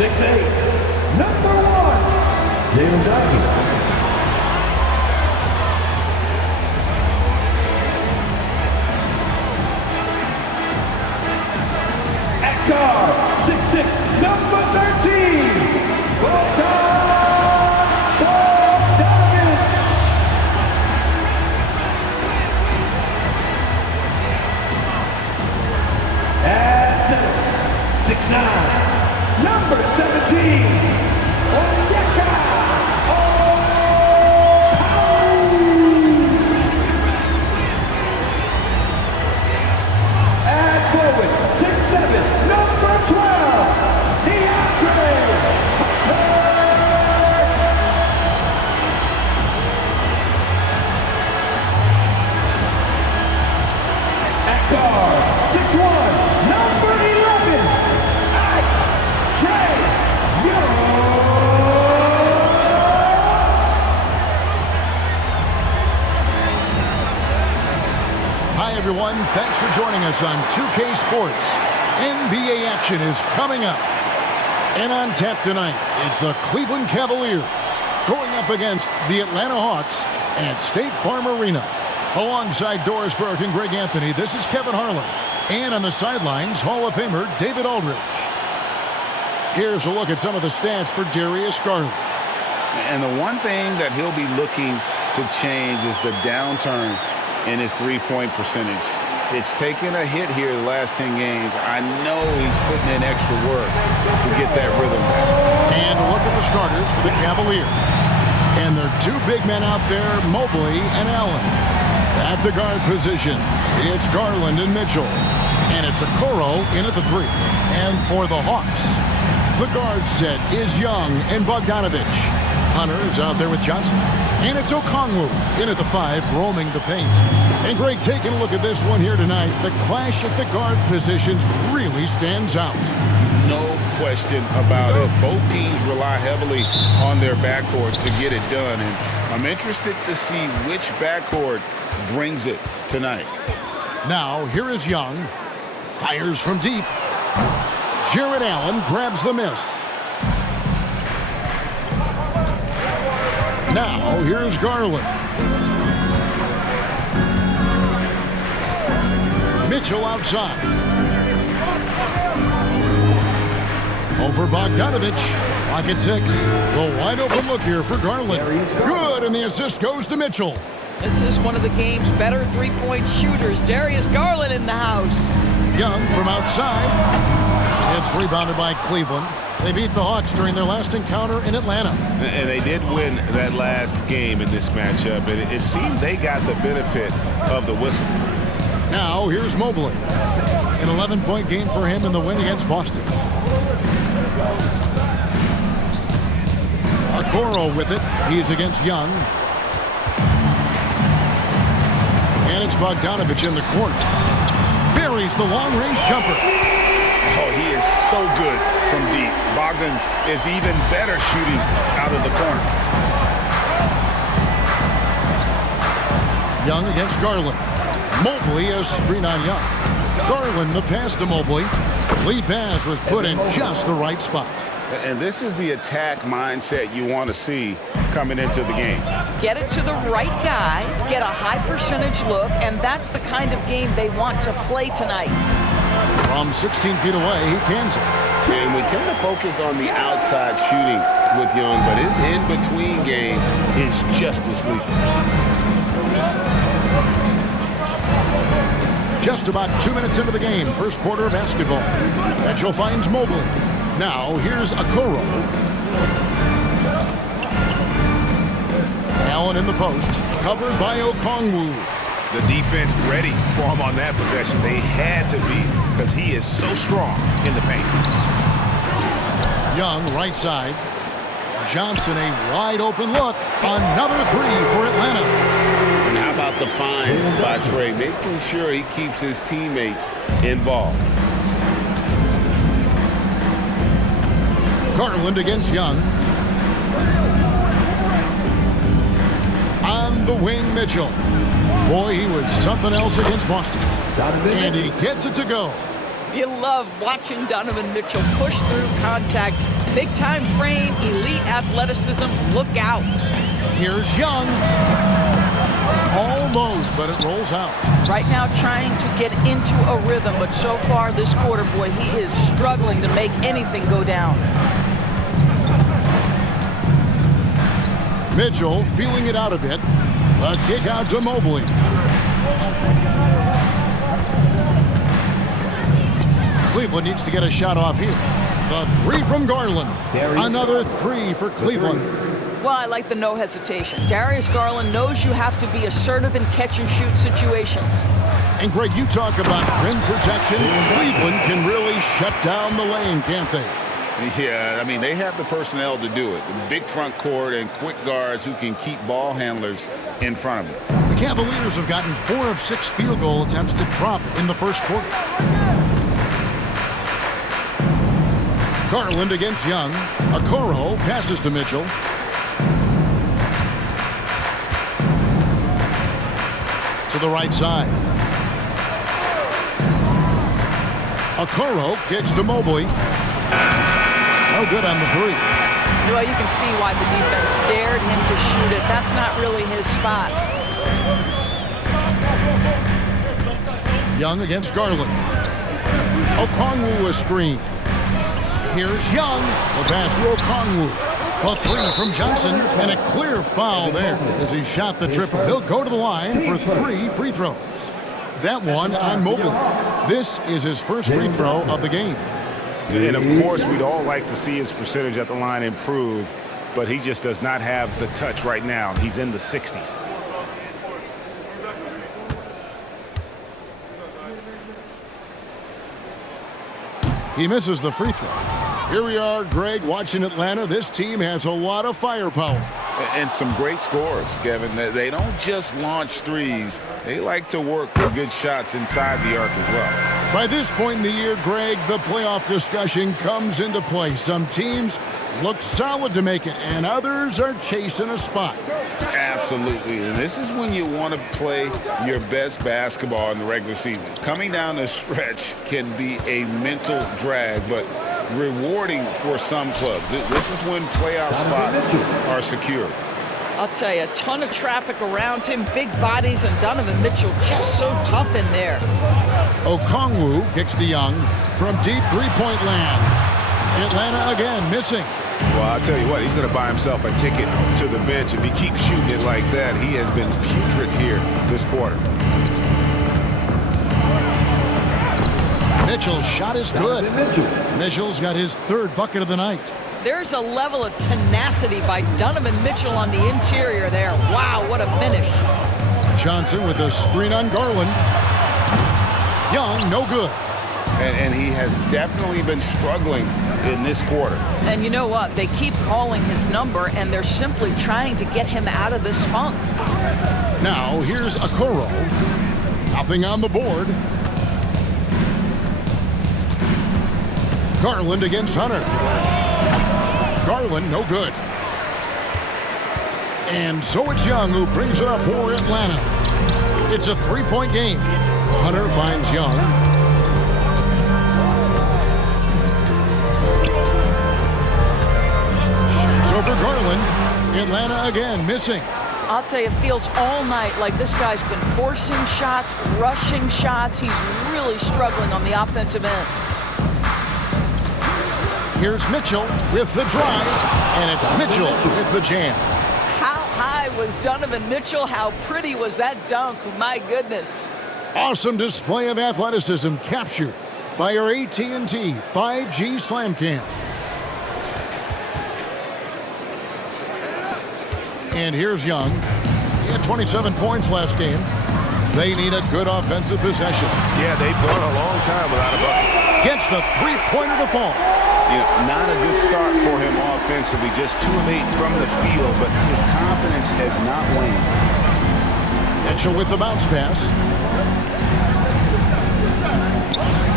6'8", number 1, Jalen Johnson. At guard, 6'6", number 13, Bogdanovich. At center, 6'9", number 17, Onyeka Okongwu. At forward, 6'7", number 12, DeAndre Hunter. At guard, 6'1", number 11, Trey Young. Hi, everyone. Thanks for joining us on 2K Sports. NBA action is coming up. And on tap tonight, it's the Cleveland Cavaliers going up against the Atlanta Hawks at State Farm Arena. Alongside Doris Burke and Greg Anthony, this is Kevin Harlan. And on the sidelines, Hall of Famer David Aldridge. Here's a look at some of the stats for Darius Garland. And the one thing that he'll be looking to change is the downturn in his three-point percentage. It's taken a hit here the last 10 games. I know he's putting in extra work to get that rhythm back. And look at the starters for the Cavaliers. And their two big men out there, Mobley and Allen. At the guard positions, it's Garland and Mitchell. And it's Okoro in at the 3. And for the Hawks, the guard set is Young and Bogdanovich. Hunter is out there with Johnson. And it's Okongwu in at the 5, roaming the paint. And Greg, taking a look at this one here tonight, the clash at the guard positions really stands out. No question about it. Both teams rely heavily on their backcourts to get it done. And I'm interested to see which backcourt brings it tonight. Now, here is Young. Fires from deep. Jared Allen grabs the miss. Now, here's Garland. Mitchell outside. Over Bogdanovich. Pocket 6. The wide open look here for Garland. Good, and the assist goes to Mitchell. This is one of the game's better three-point shooters. Darius Garland in the house. Young from outside. It's rebounded by Cleveland. They beat the Hawks during their last encounter in Atlanta. And they did win that last game in this matchup. And it seemed they got the benefit of the whistle. Now, here's Mobley. An 11-point game for him in the win against Boston. Okoro with it. He's against Young. And it's Bogdanovich in the corner. Buries the long-range jumper. Oh, he is so good from deep. Bogdan is even better shooting out of the corner. Young against Garland. Mobley a screen on Young. Garland the pass to Mobley. Lead pass was put in just the right spot. And this is the attack mindset you want to see coming into the game. Get it to the right guy, get a high percentage look, and that's the kind of game they want to play tonight. From 16 feet away, he cans it. And we tend to focus on the outside shooting with Young, but his in-between game is just as lethal. Just about 2 minutes into the game, first quarter of basketball. Mitchell finds Mobley. Now, here's Okoro. Allen in the post, covered by Okongwu. The defense ready for him on that possession. They had to be because he is so strong in the paint. Young, right side. Johnson, a wide open look. Another 3 for Atlanta. And how about the find by Trey, making sure he keeps his teammates involved. Garland against Young. On the wing, Mitchell. Boy, he was something else against Boston. And he gets it to go. You love watching Donovan Mitchell push through contact. Big-time frame, elite athleticism. Look out. Here's Young. Almost, but it rolls out. Right now trying to get into a rhythm, but so far this quarter, boy, he is struggling to make anything go down. Mitchell feeling it out a bit. A kick out to Mobley. Cleveland needs to get a shot off here. The three from Garland. Another three for Cleveland. Well, I like the no hesitation. Darius Garland knows you have to be assertive in catch-and-shoot situations. And, Greg, you talk about rim protection. Cleveland can really shut down the lane, can't they? Yeah, I mean, they have the personnel to do it. Big front court and quick guards who can keep ball handlers in front of them. The Cavaliers have gotten 4 of 6 field goal attempts to drop in the first quarter. Garland against Young. Okoro passes to Mitchell. To the right side. Okoro kicks to Mobley. No good on the three. Well, you can see why the defense dared him to shoot it. That's not really his spot. Young against Garland. Okongwu a screen. Here's Young. The pass to Okongwu. A three from Johnson, and a clear foul there as he shot the triple. He'll go to the line for 3 free throws. That one on Mobley. This is his first free throw of the game. And, of course, we'd all like to see his percentage at the line improve, but he just does not have the touch right now. He's in the 60s. He misses the free throw. Here we are, Greg, watching Atlanta. This team has a lot of firepower. And some great scores, Kevin. They don't just launch threes. They like to work for good shots inside the arc as well. By this point in the year, Greg, the playoff discussion comes into play. Some teams look solid to make it, and others are chasing a spot. Absolutely, and this is when you want to play your best basketball in the regular season. Coming down the stretch can be a mental drag, but rewarding for some clubs. This is when playoff spots are secure. I'll tell you, a ton of traffic around him, big bodies, and Donovan Mitchell just so tough in there. Okongwu kicks to Young from deep three-point land. Atlanta again missing. Well, I'll tell you what, he's going to buy himself a ticket to the bench. If he keeps shooting it like that, he has been putrid here this quarter. Mitchell's shot is good. Mitchell's got his 3rd bucket of the night. There's a level of tenacity by Donovan Mitchell on the interior there. Wow, what a finish. Johnson with a screen on Garland. Young, no good. And he has definitely been struggling in this quarter. And you know what? They keep calling his number, and they're simply trying to get him out of this funk. Now, here's Okoro. Nothing on the board. Garland against Hunter. Garland, no good. And so it's Young who brings it up for Atlanta. It's a 3-point game. Hunter finds Young. Shoots over Garland. Atlanta again missing. I'll tell you, it feels all night like this guy's been forcing shots, rushing shots. He's really struggling on the offensive end. Here's Mitchell with the drive, and it's Mitchell with the jam. How high was Donovan Mitchell? How pretty was that dunk? My goodness. Awesome display of athleticism captured by our AT&T 5G Slam Cam. And here's Young. He had 27 points last game. They need a good offensive possession. Yeah, they've gone a long time without a bucket. Gets the three-pointer to fall. You know, not a good start for him offensively. Just 2 of 8 from the field, but his confidence has not waned. Mitchell with the bounce pass.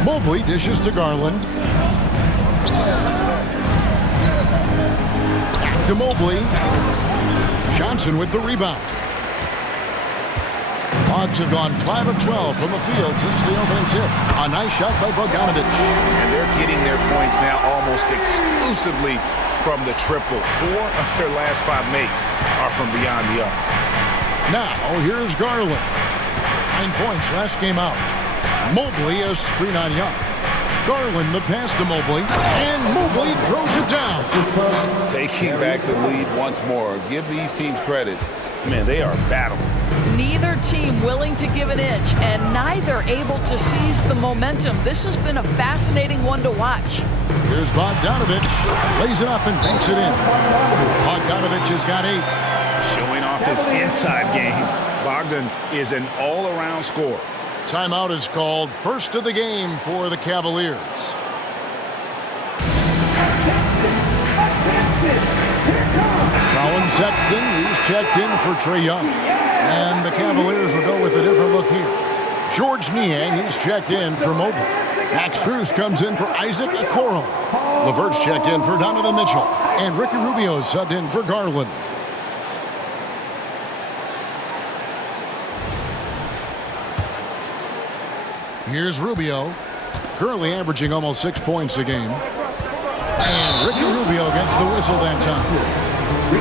Mobley dishes to Garland. Back to Mobley. Johnson with the rebound. Hawks have gone 5 of 12 from the field since the opening tip. A nice shot by Bogdanovich. And they're getting their points now almost exclusively from the triple. 4 of their last 5 makes are from beyond the arc. Now, here's Garland. 9 points last game out. Mobley a screen on Young. Garland the pass to Mobley, and Mobley throws it down. Taking back the lead once more. Give these teams credit. Man, they are battling. Neither team willing to give an inch, and neither able to seize the momentum. This has been a fascinating one to watch. Here's Bogdanovich. Lays it up and banks it in. Bogdanovich has got 8. Showing off his inside game. Bogdan is an all-around scorer. Timeout is called. First of the game for the Cavaliers. Colin Sexton, he's checked in for Trae Young. And the Cavaliers will go with a different look here. George Niang, he's checked in for Mobley. Max Strus comes in for Isaac Okoro. LeVert's checked in for Donovan Mitchell. And Ricky Rubio subbed in for Garland. Here's Rubio, currently averaging almost 6 points a game. And Ricky Rubio gets the whistle that time.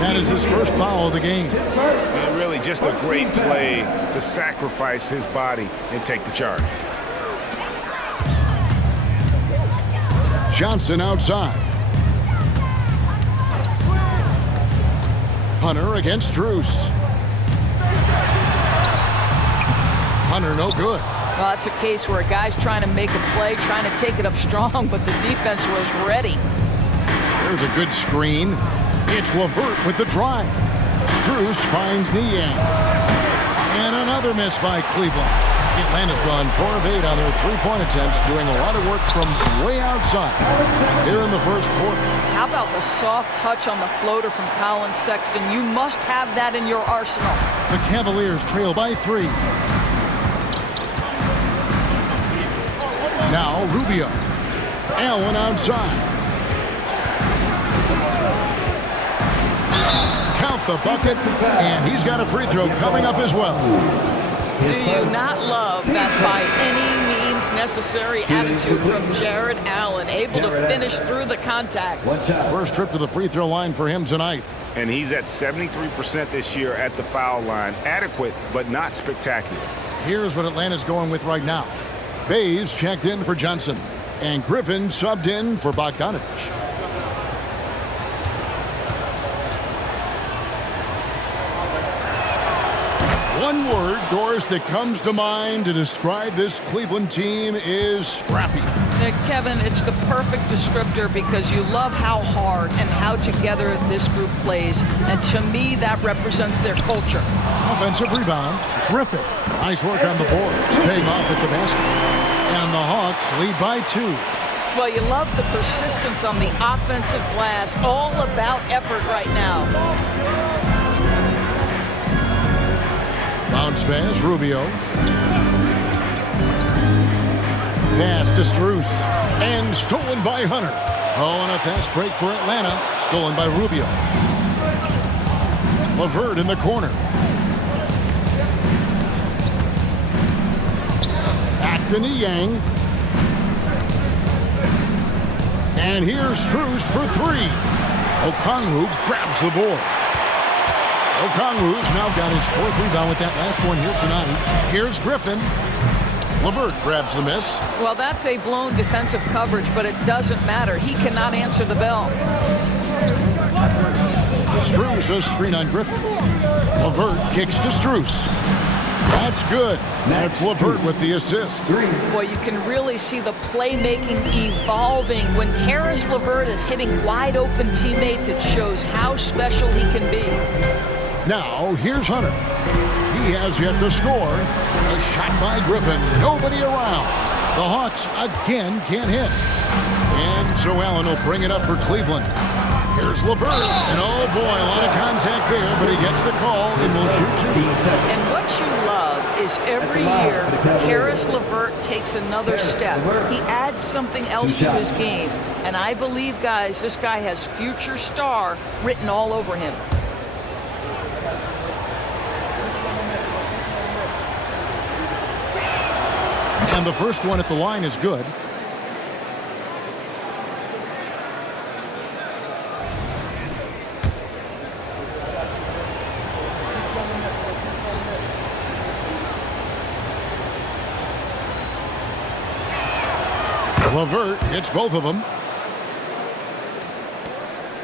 That is his first foul of the game. And really just a great play to sacrifice his body and take the charge. Johnson outside. Hunter against Strus. Hunter no good. Well, that's a case where a guy's trying to make a play, trying to take it up strong, but the defense was ready. There's a good screen. It's LeVert with the drive. Strus finds Niang. And another miss by Cleveland. Atlanta's gone 4 of 8 on their 3-point attempts, doing a lot of work from way outside here in the first quarter. How about the soft touch on the floater from Colin Sexton? You must have that in your arsenal. The Cavaliers trail by 3. Now Rubio. Allen outside. Count the bucket, and he's got a free throw coming up as well. Do you not love that by any means necessary attitude from Jared Allen, able to finish through the contact? First trip to the free throw line for him tonight. And he's at 73% this year at the foul line. Adequate, but not spectacular. Here's what Atlanta's going with right now. Bays checked in for Johnson, and Griffin subbed in for Bogdanovich. One word, Doris, that comes to mind to describe this Cleveland team is scrappy. Kevin, it's the perfect descriptor because you love how hard and how together this group plays. And to me, that represents their culture. Offensive rebound. Griffin. Nice work on the boards. Paying off at the basket. And the Hawks lead by 2. Well, you love the persistence on the offensive glass. All about effort right now. Bounce pass, Rubio. Pass to Strus. And stolen by Hunter. Oh, and a fast break for Atlanta. Stolen by Rubio. LeVert in the corner. Back to Niang. And here's Strus for 3. Okongwu grabs the board. Okongwu's now got his 4th rebound with that last one here tonight. Here's Griffin. LeVert grabs the miss. Well, that's a blown defensive coverage, but it doesn't matter. He cannot answer the bell. Strus a screen on Griffin. LeVert kicks to Strus. That's good. That's LeVert with the assist. Boy, you can really see the playmaking evolving. When Caris LeVert is hitting wide open teammates, it shows how special he can be. Now, here's Hunter. He has yet to score. A shot by Griffin. Nobody around. The Hawks again can't hit. And so Allen will bring it up for Cleveland. Here's LeVert. And oh boy, a lot of contact there, but he gets the call and will shoot 2. And what you love is every year, Caris LeVert takes another step. He adds something else to his game. And I believe, guys, this guy has future star written all over him. And the first one at the line is good. LeVert hits both of them.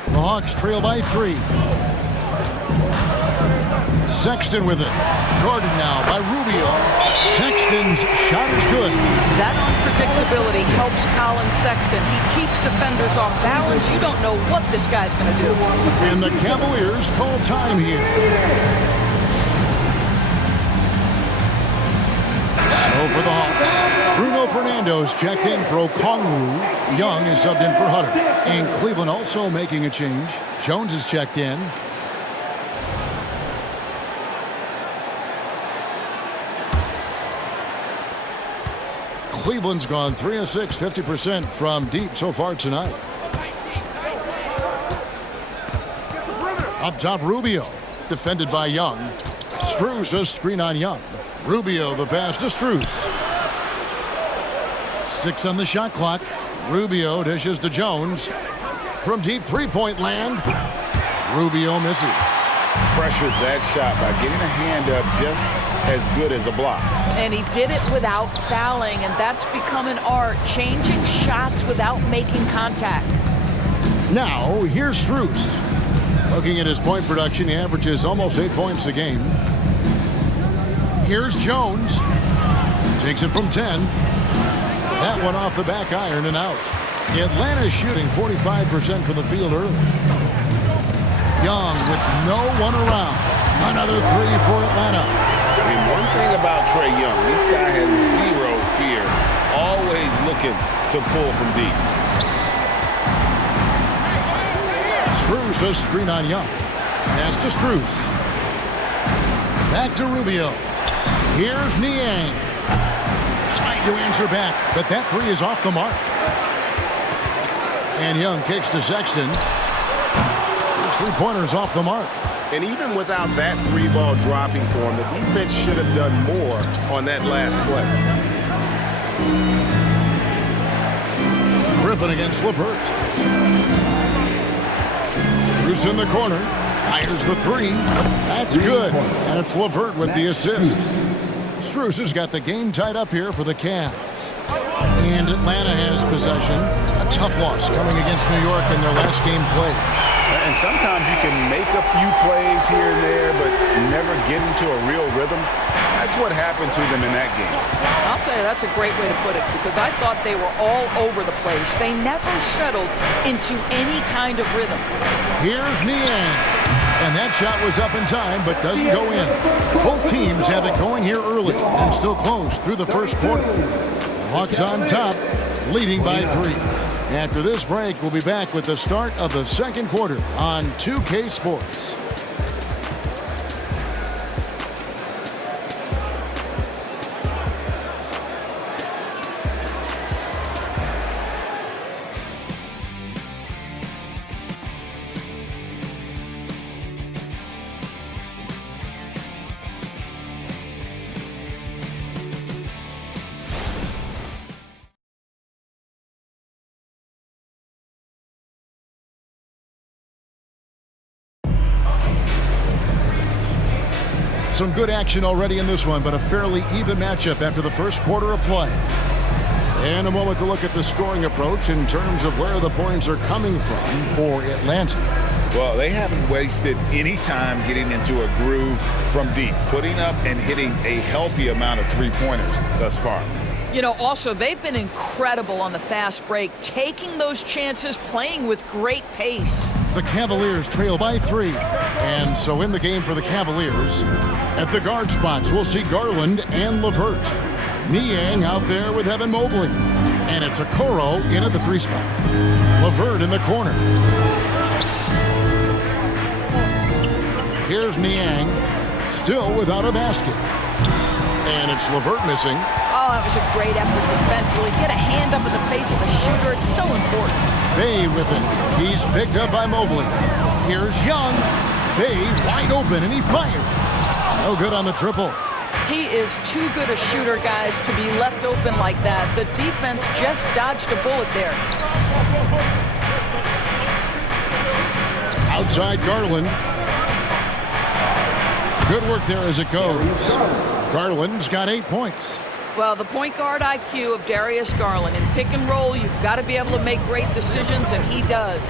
The Hawks trail by 3. Sexton with it. Guarded now by Rubio. Sexton's shot is good. That unpredictability helps Colin Sexton. He keeps defenders off balance. You don't know what this guy's going to do. And the Cavaliers call time here. So for the Hawks, Bruno Fernando's checked in for Okongwu. Young is subbed in for Hunter. And Cleveland also making a change. Jones is checked in. Cleveland's gone 3 of 6, 50% from deep so far tonight. Up top, Rubio, defended by Young. Strus a screen on Young. Rubio the pass to Strus. 6 on the shot clock. Rubio dishes to Jones. From deep three-point land, Rubio misses. Pressured that shot by getting a hand up just as good as a block. And he did it without fouling, and that's become an art, changing shots without making contact. Now, here's Strus. Looking at his point production, he averages almost 8 points a game. Here's Jones. Takes it from 10. That one off the back iron and out. Atlanta's shooting 45% from the field early. Young with no one around. Another 3 for Atlanta. I mean, one thing about Trae Young, this guy has zero fear. Always looking to pull from deep. Strus a screen on Young. Pass to Strus. Back to Rubio. Here's Niang. Trying to answer back, but that 3 is off the mark. And Young kicks to Sexton. His 3-pointers off the mark. And even without that 3-ball dropping for him, the defense should have done more on that last play. Griffin against LeVert. Strus in the corner. Fires the 3. That's good. And it's LeVert with the assist. Strus has got the game tied up here for the Cavs. And Atlanta has possession. A tough loss coming against New York in their last game played. And sometimes you can make a few plays here and there, but never get into a real rhythm. That's what happened to them in that game. I'll tell you, that's a great way to put it, because I thought they were all over the place. They never settled into any kind of rhythm. Here's Niang. And that shot was up in time, but doesn't go in. Both teams have it going here early and still close through the first quarter. Hawks on top, leading by 3. After this break, we'll be back with the start of the second quarter on 2K Sports. Some good action already in this one, but a fairly even matchup after the first quarter of play. And a moment to look at the scoring approach in terms of where the points are coming from for Atlanta. Well, they haven't wasted any time getting into a groove from deep, putting up and hitting a healthy amount of 3-pointers thus far. You know, also, they've been incredible on the fast break, taking those chances, playing with great pace. The Cavaliers trail by 3. And so in the game for the Cavaliers, at the guard spots, we'll see Garland and LeVert. Niang out there with Evan Mobley. And it's Okoro in at the 3 spot. LeVert in the corner. Here's Niang, still without a basket. And it's LeVert missing. Oh, that was a great effort defensively. Get a hand up in the face of the shooter. It's so important. Bay with it. He's picked up by Mobley. Here's Young. Bay wide open, and he fires. No good on the triple. He is too good a shooter, guys, to be left open like that. The defense just dodged a bullet there. Outside Garland. Good work there as it goes. Garland's got 8 points. Well, the point guard IQ of Darius Garland. In pick and roll, you've got to be able to make great decisions, and he does.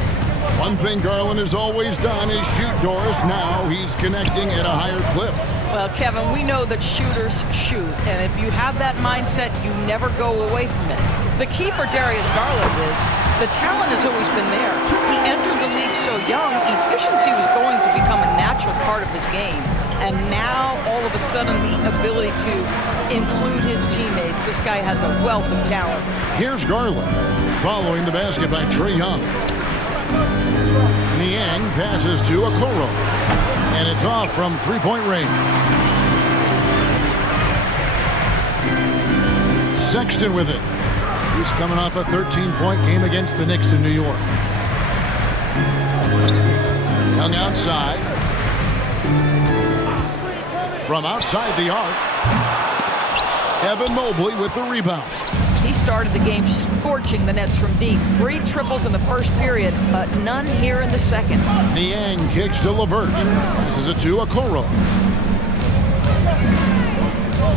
One thing Garland has always done is shoot, Doris. Now he's connecting at a higher clip. Well, Kevin, we know that shooters shoot, and if you have that mindset, you never go away from it. The key for Darius Garland is the talent has always been there. He entered the league so young, efficiency was going to become a natural part of his game. And now, all of a sudden, the ability to include his teammates. This guy has a wealth of talent. Here's Garland following the basket by Trae Young. Niang passes to Okoro, and it's off from three-point range. Sexton with it. He's coming off a 13-point game against the Knicks in New York. Young outside. From outside the arc, Evan Mobley with the rebound. He started the game scorching the Nets from deep. 3 triples in the first period, but none here in the second. Niang kicks to LeVert. Passes it to Okoro.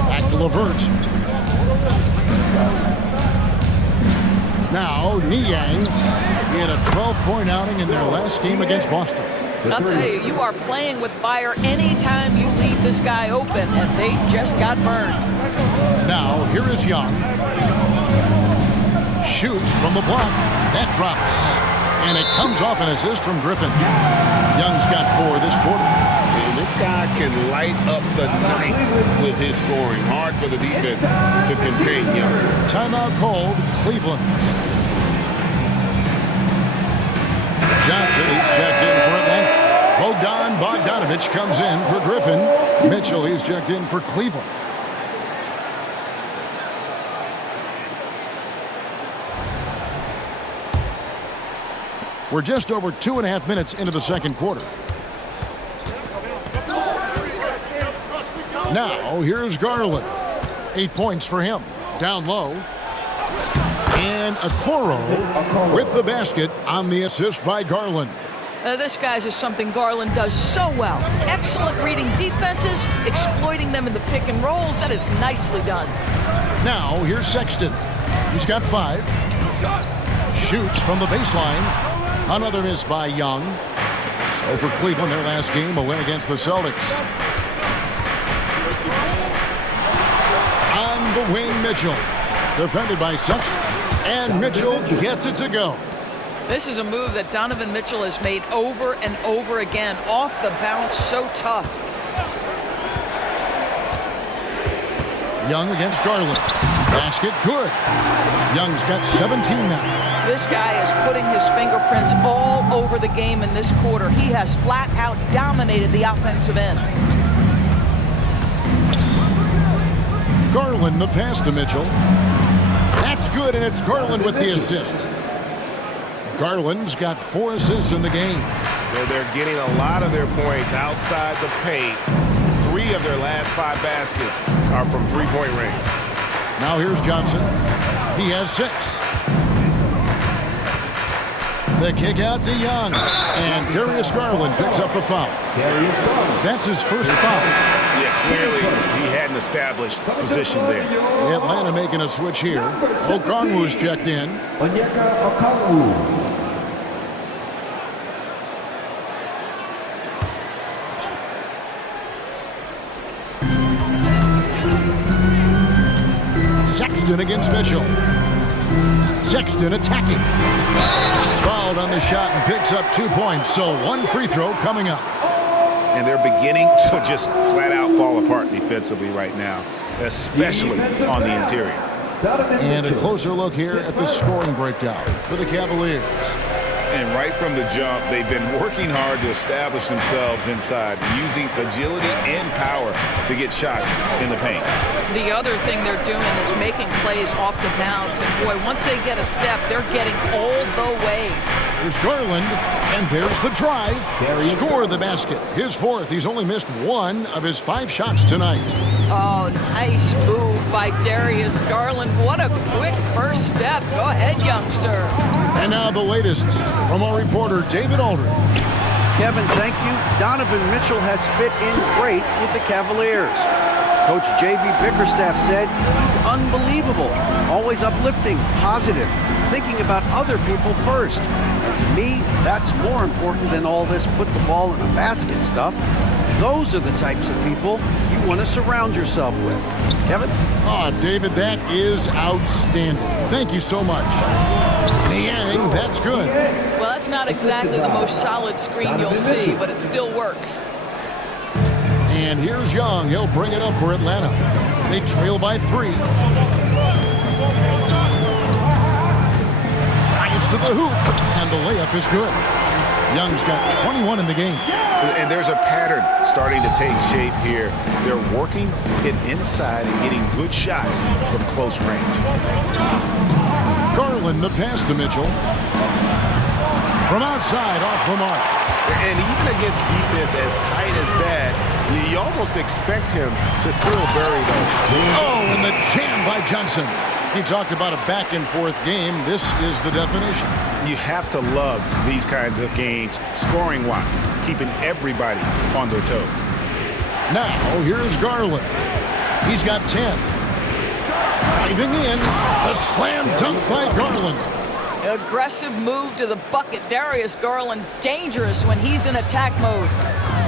Back to LeVert. Now Niang. He had a 12-point outing in their last game against Boston. I'll tell you, you are playing with fire anytime you leave this guy open, and they just got burned. Now, here is Young. Shoots from the block. That drops. And it comes off an assist from Griffin. Young's got 4 this quarter. This guy can light up the night with his scoring. Hard for the defense to contain Young. Timeout called, Cleveland. Johnson, he's checked in for Atlanta. Bogdanovich comes in for Griffin. Mitchell, he's checked in for Cleveland. We're just over 2.5 minutes into the second quarter. Now, here's Garland. 8 points for him. Down low. And Okoro with the basket on the assist by Garland. This, guys, is something Garland does so well. Excellent reading defenses, exploiting them in the pick and rolls. That is nicely done. Now, here's Sexton. He's got 5. Shoots from the baseline. Another miss by Young. So for Cleveland, their last game, a win against the Celtics. On the wing, Mitchell. Defended by Sexton. And Mitchell gets it to go. This is a move that Donovan Mitchell has made over and over again. Off the bounce, so tough. Young against Garland. Basket good. Young's got 17 now. This guy is putting his fingerprints all over the game in this quarter. He has flat out dominated the offensive end. Garland, the pass to Mitchell. That's good, and it's Garland with the assist. Garland's got 4 assists in the game. Well, they're getting a lot of their points outside the paint. 3 of their last 5 baskets are from three-point range. Now here's Johnson. He has 6. The kick out to Young. And Darius Garland picks up the foul. That's his first foul. Yeah, clearly he hadn't established position there. Atlanta making a switch here. Okongwu's checked in. Sexton against Mitchell. Sexton attacking. Fouled on the shot and picks up 2 points. So 1 free throw coming up. And they're beginning to just flat out fall apart defensively right now, especially on the interior. And a closer look here at the scoring breakdown for the Cavaliers. And right from the jump, they've been working hard to establish themselves inside, using agility and power to get shots in the paint. The other thing they're doing is making plays off the bounce. And boy, once they get a step, they're getting all the way. There's Garland, and there's the drive. Score the basket. His 4th. He's only missed 1 of his 5 shots tonight. Oh, nice move by Darius Garland. What a quick first step. Go ahead, youngster. And now the latest from our reporter, David Aldridge. Kevin, thank you. Donovan Mitchell has fit in great with the Cavaliers. Coach J.B. Bickerstaff said he's unbelievable, always uplifting, positive, thinking about other people first. And to me, that's more important than all this put the ball in a basket stuff. Those are the types of people you want to surround yourself with. Kevin? Oh, David, that is outstanding. Thank you so much. Niang, that's good. Well, that's not exactly the most solid screen you'll see, but it still works. And here's Young. He'll bring it up for Atlanta. They trail by 3. Drives to the hoop, and the layup is good. Young's got 21 in the game. And there's a pattern starting to take shape here. They're working it inside and getting good shots from close range. Garland, the pass to Mitchell. From outside, off the mark. And even against defense as tight as that, you almost expect him to still bury those. Oh, and the jam by Johnson. He talked about a back-and-forth game. This is the definition. You have to love these kinds of games, scoring-wise, keeping everybody on their toes. Now, here's Garland. He's got 10. Driving in, a slam dunk by Garland. Aggressive move to the bucket. Darius Garland, dangerous when he's in attack mode.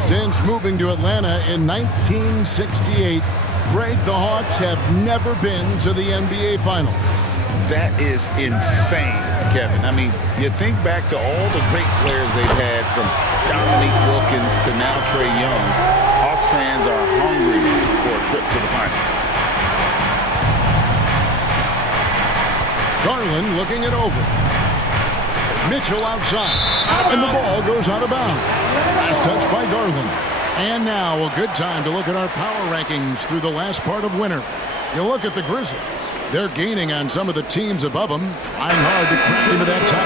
Since moving to Atlanta in 1968, Greg, the Hawks have never been to the NBA Finals. That is insane, Kevin. I mean, you think back to all the great players they've had, from Dominique Wilkins to now Trae Young. Hawks fans are hungry for a trip to the finals. Garland looking it over. Mitchell outside, and the ball goes out of bounds. Last touch by Garland. And now a good time to look at our power rankings through the last part of winter. You look at the Grizzlies. They're gaining on some of the teams above them, trying hard to crack into that top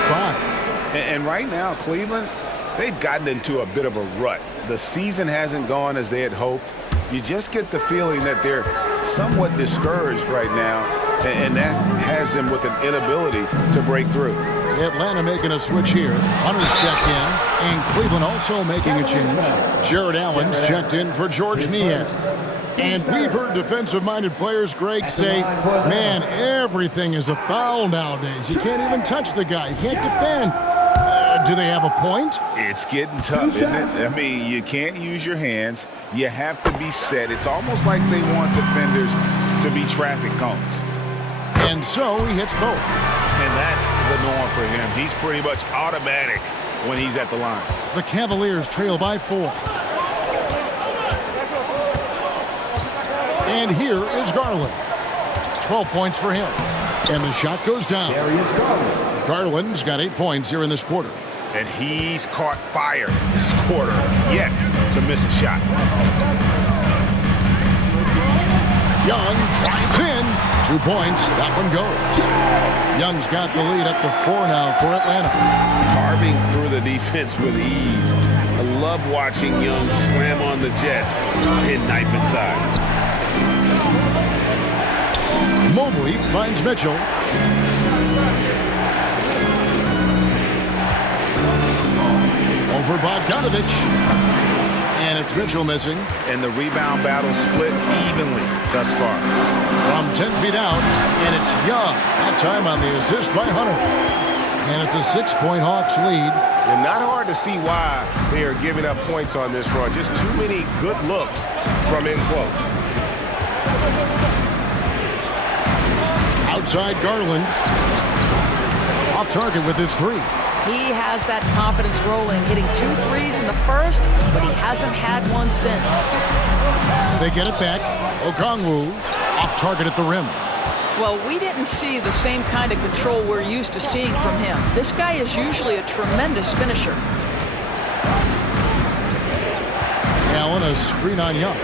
5. And right now, Cleveland, they've gotten into a bit of a rut. The season hasn't gone as they had hoped. You just get the feeling that they're somewhat discouraged right now, and that has them with an inability to break through. Atlanta making a switch here. Hunter's checked in, and Cleveland also making a change. Jared Allen's checked in for George Niang. And we've heard defensive-minded players, Greg, say, man, everything is a foul nowadays. You can't even touch the guy. You can't defend. Do they have a point? It's getting tough, isn't it? I mean, you can't use your hands. You have to be set. It's almost like they want defenders to be traffic cones. And so he hits both. And that's the norm for him. He's pretty much automatic when he's at the line. The Cavaliers trail by 4. And here is Garland. 12 points for him. And the shot goes down. Garland's got 8 points here in this quarter. And he's caught fire this quarter, yet to miss a shot. Young drives in. 2 points. That one goes. Young's got the lead up to 4 now for Atlanta. Carving through the defense with ease. I love watching Young slam on the Jets, hit knife inside. Mobley finds Mitchell. Over Bogdanovich. And it's Mitchell missing. And the rebound battle split evenly thus far. From 10 feet out, and it's Young. That time on the assist by Hunter. And it's a 6-point Hawks lead. And not hard to see why they are giving up points on this run. Just too many good looks from in close. Outside Garland. Off target with his 3. He has that confidence rolling, hitting 2 threes in the first, but he hasn't had one since. They get it back. Okongwu off target at the rim. Well, we didn't see the same kind of control we're used to seeing from him. This guy is usually a tremendous finisher. Allen, a screen on Young.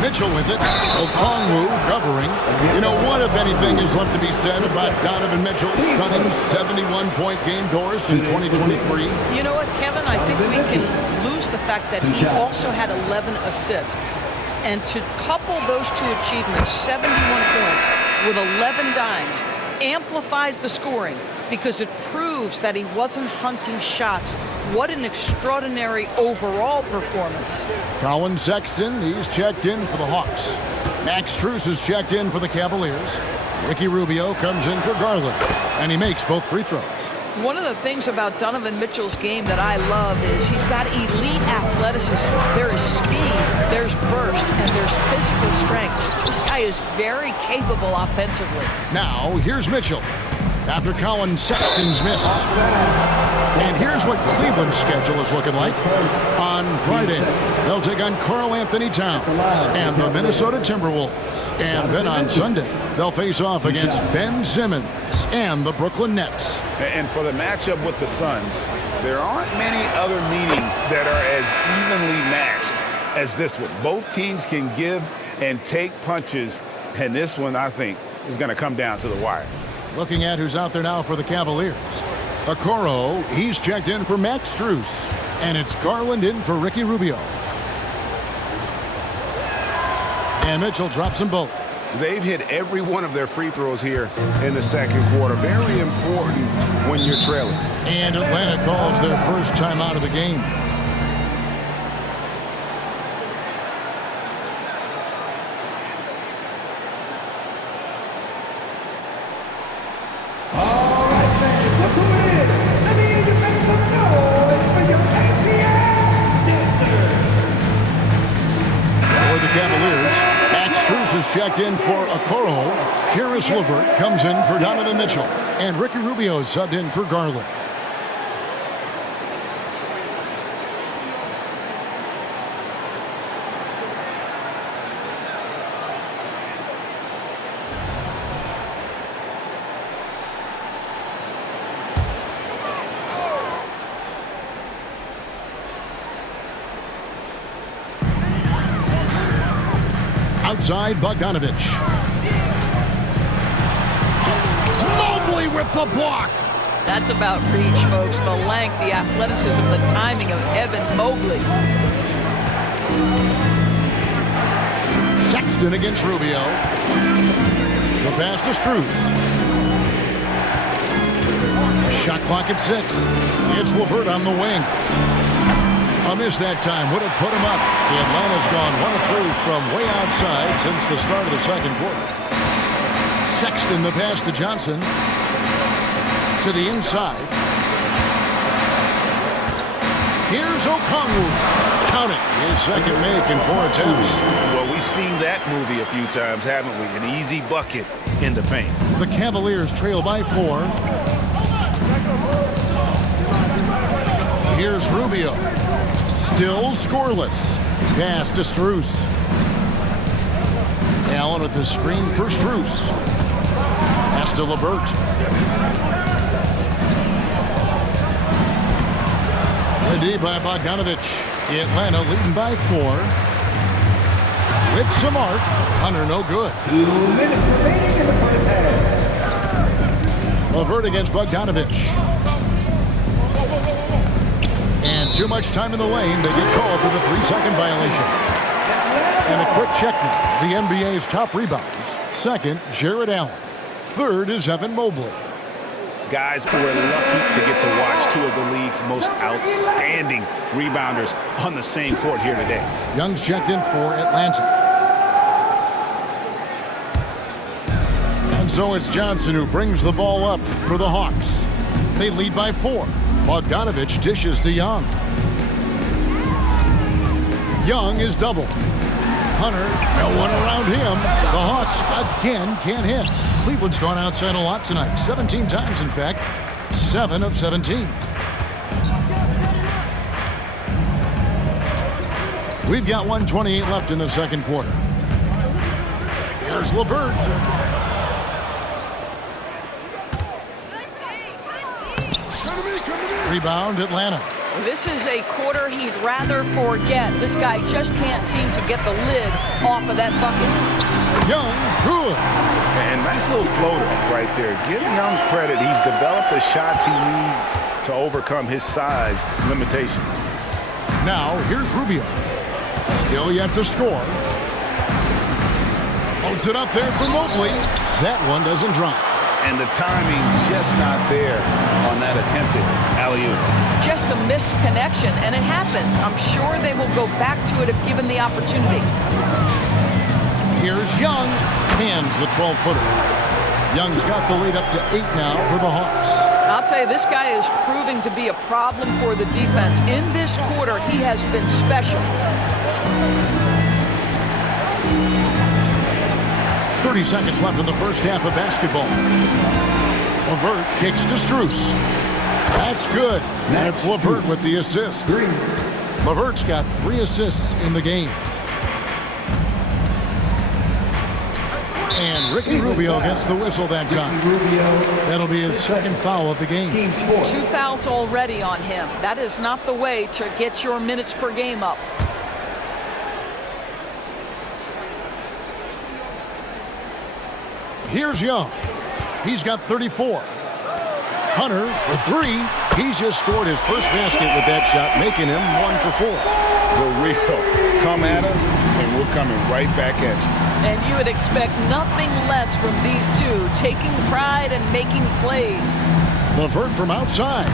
Mitchell with it. Okongwu covering. You know, what, if anything, is left to be said about Donovan Mitchell's stunning 71-point game, Doris, in 2023? You know what, Kevin? I think we can lose the fact that he also had 11 assists. And to couple those two achievements, 71 points with 11 dimes, amplifies the scoring because it proves that he wasn't hunting shots. What an extraordinary overall performance. Colin Sexton, he's checked in for the Hawks. Max Strus is checked in for the Cavaliers. Ricky Rubio comes in for Garland, and he makes both free throws. One of the things about Donovan Mitchell's game that I love is he's got elite athleticism. There is speed, there's burst, and there's physical strength. This guy is very capable offensively. Now, here's Mitchell after Colin Sexton's miss. And here's what Cleveland's schedule is looking like. On Friday, they'll take on Karl Anthony Towns and the Minnesota Timberwolves. And then on Sunday, they'll face off against Ben Simmons and the Brooklyn Nets. And for the matchup with the Suns, there aren't many other meetings that are as evenly matched as this one. Both teams can give and take punches, and this one, I think, is going to come down to the wire. Looking at who's out there now for the Cavaliers. Okoro, he's checked in for Max Strus. And it's Garland in for Ricky Rubio. And Mitchell drops them both. They've hit every one of their free throws here in the second quarter. Very important when you're trailing. And Atlanta calls their first time out of the game. All right, fans, look who it is. Let me hear you make some noise for your fancy ass dancer. For the Cavaliers, Max Strus is checked in for Okoro. Caris LeVert comes in for Donovan Mitchell. And Ricky Rubio is subbed in for Garland. Outside, Bogdanovich. Mobley with the block. That's about reach, folks. The length, the athleticism, the timing of Evan Mobley. Sexton against Rubio. The pass to Strus. Shot clock at 6. It's LeVert on the wing. A miss that time would have put him up. Atlanta's gone 1 of 3 from way outside since the start of the second quarter. Sexton, the pass to Johnson. To the inside. Here's Okongwu. Count it. His second make in 4 attempts. Well, we've seen that movie a few times, haven't we? An easy bucket in the paint. The Cavaliers trail by 4. Here's Rubio. Still scoreless. Pass to Strus. Allen with the screen for Strus. Pass to LeVert. The D by Bogdanovich. Atlanta leading by 4. With some arc. Hunter no good. 2 minutes remaining in the first half. LeVert against Bogdanovich. And too much time in the lane. They get called for the 3-second violation. And a quick check now. The NBA's top rebounds. Second, Jared Allen. Third is Evan Mobley. Guys, we're lucky to get to watch 2 of the league's most outstanding rebounders on the same court here today. Young's checked in for Atlanta. And so it's Johnson who brings the ball up for the Hawks. They lead by 4. Bogdanovich dishes to Young. Young is doubled. Hunter, no one around him. The Hawks again can't hit. Cleveland's gone outside a lot tonight. 17 times, in fact. 7 of 17. We've got 1:28 left in the second quarter. Here's LeVert. Rebound, Atlanta. This is a quarter he'd rather forget. This guy just can't seem to get the lid off of that bucket. Young, good. And nice little floater right there. Give Young credit. He's developed the shots he needs to overcome his size limitations. Now, here's Rubio. Still yet to score. Loads it up there for Mobley. That one doesn't drop. And the timing just not there on that attempted alley-oop. Just a missed connection, and it happens. I'm sure they will go back to it if given the opportunity. Here's Young. Hands the 12-footer. Young's got the lead up to 8 now for the Hawks. I'll tell you, this guy is proving to be a problem for the defense. In this quarter, he has been special. 30 seconds left in the first half of basketball. LeVert kicks to Strus. That's good. And it's LeVert with the assist. LeVert's got 3 assists in the game. And Ricky Rubio gets the whistle that time. That'll be his second foul of the game. 2 fouls already on him. That is not the way to get your minutes per game up. Here's Young. He's got 34. Hunter for 3. He's just scored his first basket with that shot, making him 1 for 4. The real. Come at us, and we're coming right back at you. And you would expect nothing less from these two, taking pride and making plays. LeVert from outside.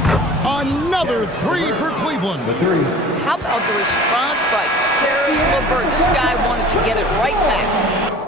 Another 3 for Cleveland. How about the response by Caris LeVert? This guy wanted to get it right back.